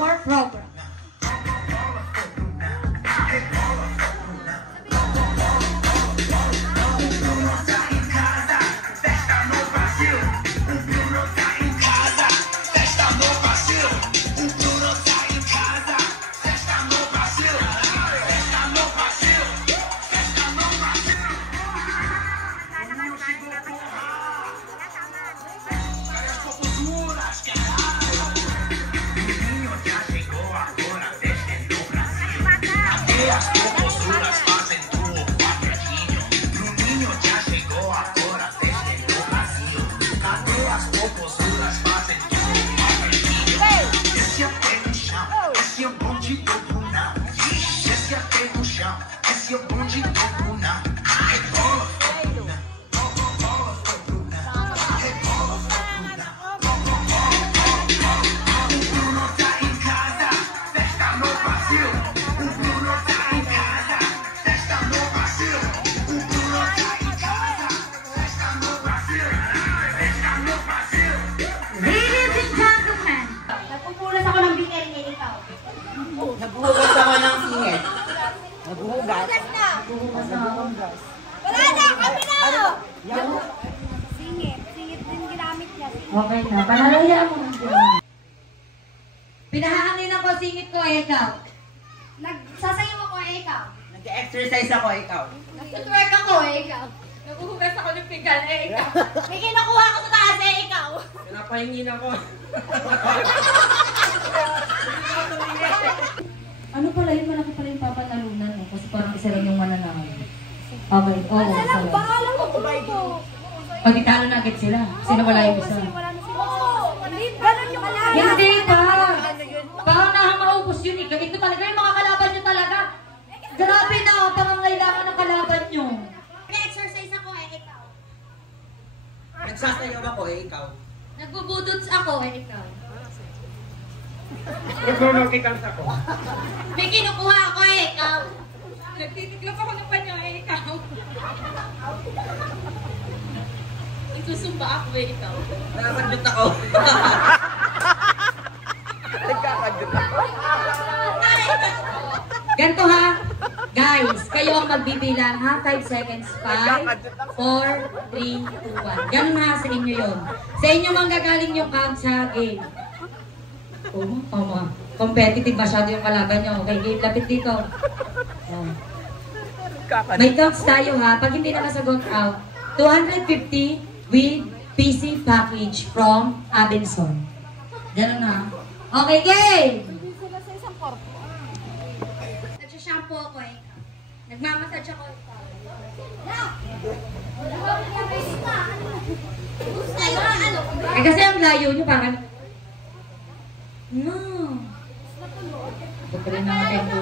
our program. Naghuhugas ako ng singit. Naghuhugas? Naghuhugas na akong gas. Wala na! Kami na! Singit. Singit din ginamit niya. Okay na. Panalaya mo. Pinahangin ako singit ko, ikaw. Nagsasayaw ako, ikaw. Nag-exercise ako, ikaw. Nag-twerk ako, ikaw. Naghuhugas ako ng pinggan, ikaw. May kinukuha ko sa taas, ikaw. Pinapahingin ako. Ano pala yun? Malaki pala yung papatalunan mo. Kasi parang isa lang yung mananalo. Okay. Oo. Alam, bahala mo ko ito. Pag italo na agad sila. Sino wala yung isa? Wala na sila. Hindi, ganun yung kalaban. Hindi pa! Parang nakamaubos yun eh. Ito talaga yung mga kalaban nyo talaga. Grabe na. Pangangailangan ng kalaban nyo. Nag-exercise ako, ikaw. Nagsasayaw ako, ikaw. Nagbubudots ako, ikaw. Nagsulong-kitang ako. May kinukuha ako, ikaw. Nagtitiklop ako ng panyo, ikaw. Nagsusumba ako, ikaw. Nakakadyot ako. Nagkakadyot ako. Ganto ha. Guys, kayo ang magbibilang ha. 5 seconds. 5, 4, 3, 2, 1. Ganun ha sa inyo yun. Sa inyo manggagaling yung count sa game. Oo, tama. Competitive masyado yung kalaban nyo. Okay, game. Lapit dito. Oh. May counts tayo ha. Pag hindi na masagot out, 250 with PC package from Abenson. Ganun ha. Okay, game! Nagsashampoo ako, ikaw. Nagmamassage ako, ikaw. Eh kasi ang layo nyo parang... No. Pagpalin natin po.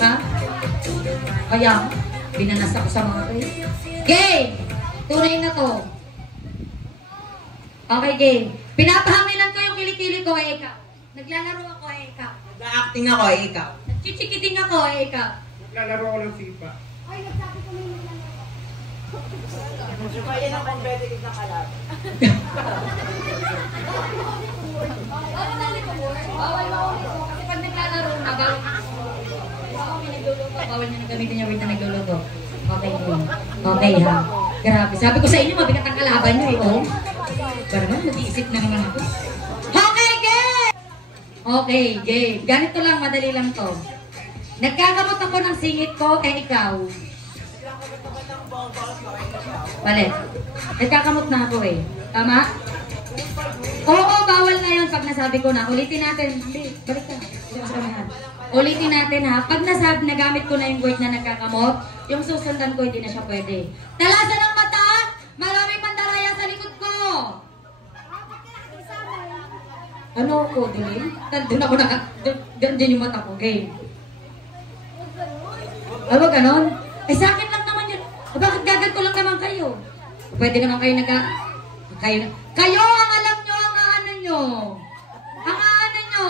Ha? Kaya, binanas ako sa mga kayo. Game! Tunay na to. Okay, game. Pinapahangilan ko yung kilikili ko, ikaw. Naglalaro ako, ikaw. Nag-acting ako, ikaw. Chichikiting ako, ikaw. Naglalaro ako ng sipa. Ay, nagsabi ko na yung naglalaro. Yan ang competitive na kalaban. Bawal mo. Kasi pag naglalaro na, bawal niya na gamitin niya wait na nagluluto. Okay, game. Okay, ha. Grabe. Sabi ko sa inyo, mabigat ang kalaban niyo, eh. Oh. Pero naman, nag-iisip na naman ako. Okay, game! Okay, game. Ganito lang, madali lang to. Nagkakamot ako ng singit ko, eh ikaw. Balik. Nagkakamot na ako eh. Tama? Oo, bawal na yun pag nasabi ko na. Ulitin natin. Hindi, balik ka. Ulitin natin ha. Pag nagamit ko na yung word na nagkakamot, yung susundan ko hindi na siya pwede. Talasan ng mata! Maraming mandaraya sa likod ko! Ano ko, Dili? Doon ako doon yung mata ko. Okay. Ano ganon? Eh sa akin lang naman yun. Bakit gaganto lang naman kayo? Pwede naman kayo kayo ang alam nyo ang ano nyo. Ang ano nyo.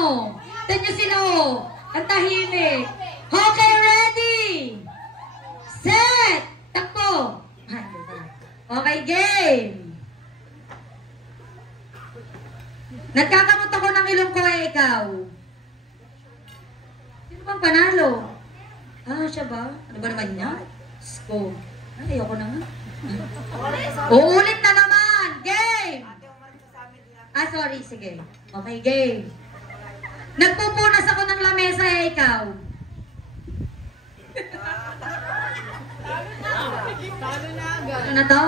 Tanyo sila oh. Ang tahimik. Okay, ready? Set! Takbo! Okay, game! Nagkakamot ako ng ilong ko eh, ikaw. Ah, siya ba? Ano ba naman niya? Sko. Ay, ayoko na nga. Uulit na naman! Game! Ah, sorry. Sige. Okay, game. Nagpupunas ako ng lamesa eh, ikaw. Ano na to?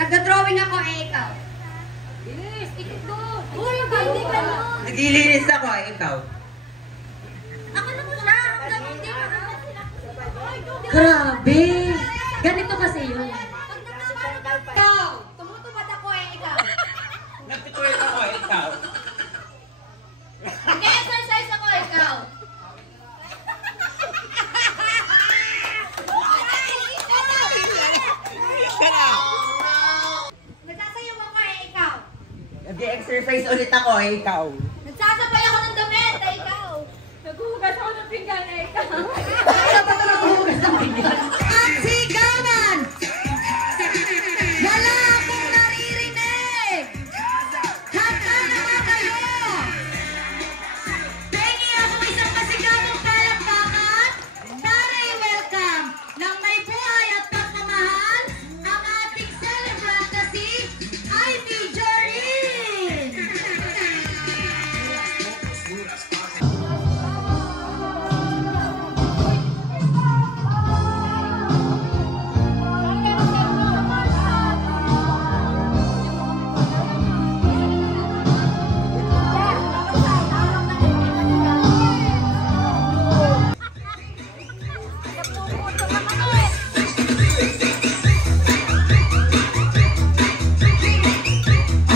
Nagda-drawing ako eh, ikaw. Bilis, ikot ko. Uy, hindi ka nun. Naglilinis ako, ikaw. Ako na mo siya. Hanggang hindi ka na. Grabe! Ganito kasi yun. Pag natamaan ka, ikaw. Tumutubad ako eh, ikaw. Nagpituloy ako, ikaw. Nag-exercise ako, ikaw. Nagsasayaw ako eh, ikaw. Nag-exercise ulit ako, ikaw. Nagsasabay ako ng damit eh, ikaw. Naghuhugas ako ng pinggan eh, ikaw. Ano ba ito naghuhugas ng pinggan? Ang sigawan! Wala akong naririnig! Handa na ba kayo? Pengi ako isang masigabong palakpakan para i-welcome ng may buhay at pagmamahal ang ating celebrant na si Ivy Jorin!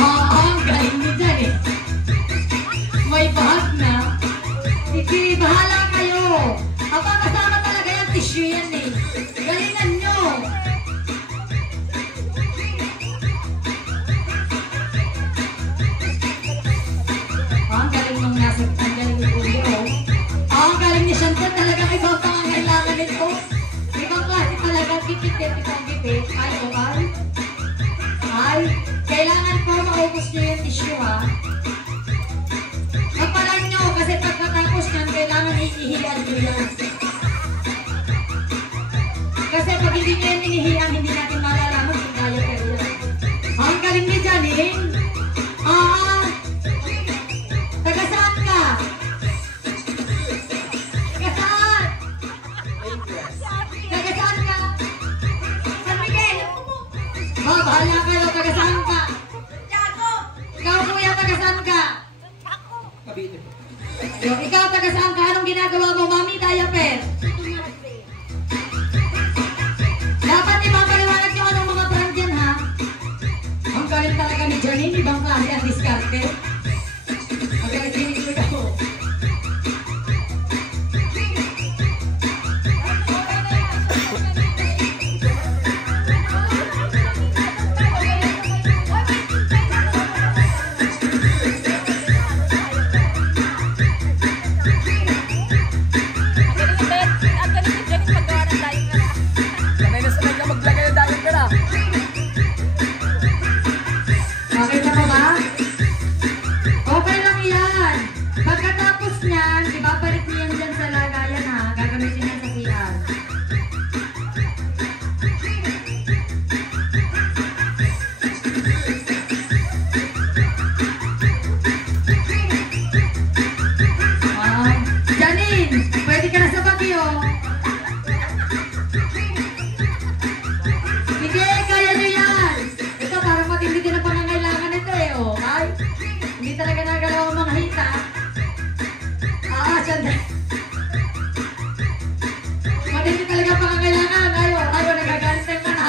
Oo, ang galing niyo dyan eh. May bahag na. Sige, bahala kayo. Ang kasama talaga yung tissue yan eh. Galingan nyo. Ang galing nung nasa, ang galing ni Julio. Ang galing ni Chantel talaga ibang pangangailangan nito. Ibang klase talaga, gipit-gipit, ibang gipit. Ay, okay. Ay, kailangan po maubos nyo yung tissue ha. Kapalan nyo kasi pagkatapos nyan, kailangan ihihiyan nyo yan. Kasi pag hindi nyo yan inihiyan, hindi natin malalaman kung kaya kayo yan. Ang galing ni Janine. Taga saan ka? Taga saan? Taga saan ka? San Miguel? Bahala kayo, taga saan ka? Ikaw kuya, taga saan ka? Ikaw taga saan ka? Anong ginagawa mo, Mami Diaper? Dapat ipapaliwanag nyo anong mga brand yan, ha? Ang galing talaga ni Janine, ibang klase ang diskarte. Ang galing kinikilig ako. Sanay na sanay ka maglagay ng diaper, ah. Okay na ba? Okay lang yan. Pagkatapos niyan, ibabalik niyo yan dyan sa lagayan ha. Gagamitin yan sa CR. Janine, pwede ka na sa bagyo. Sige, kaya nyo yan. Ito, parang matindi din ang pangangailangan nito eh. Oh. Ay, hindi talaga nagalaw ang mga hita. Sanda. Matindi talaga ang pangangailangan. Ayaw, nagagalit tayo ka na.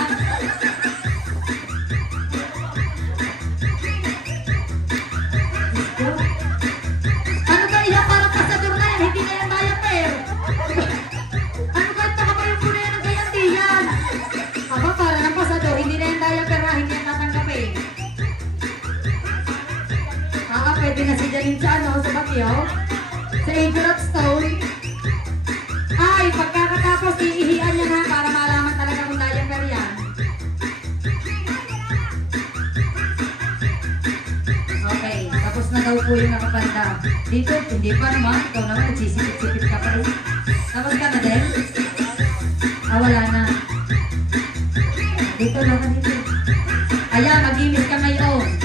Ano ba iya? Parang pasador na yan. Hindi na yan diaper. Ano ba? Takaparin ko na yan ang gayantiyan. Aba, para ng pasador. Hindi na yan diaper ha. Hindi yan tatanggapin. Pwede na si Janine sa ano, sa Baguio. Sa Angel of Stone. Ay, pagkakatapos, iihian niya na para malaman talaga kung diaper yan. Okay, tapos na daw po yung nakapanda. Dito, hindi pa naman. Ikaw naman, nagsisipit-sipit ka pa rin. Tapos ka na din? Wala na. Dito lang ka dito. Ayan, mag-imit ka ngayon.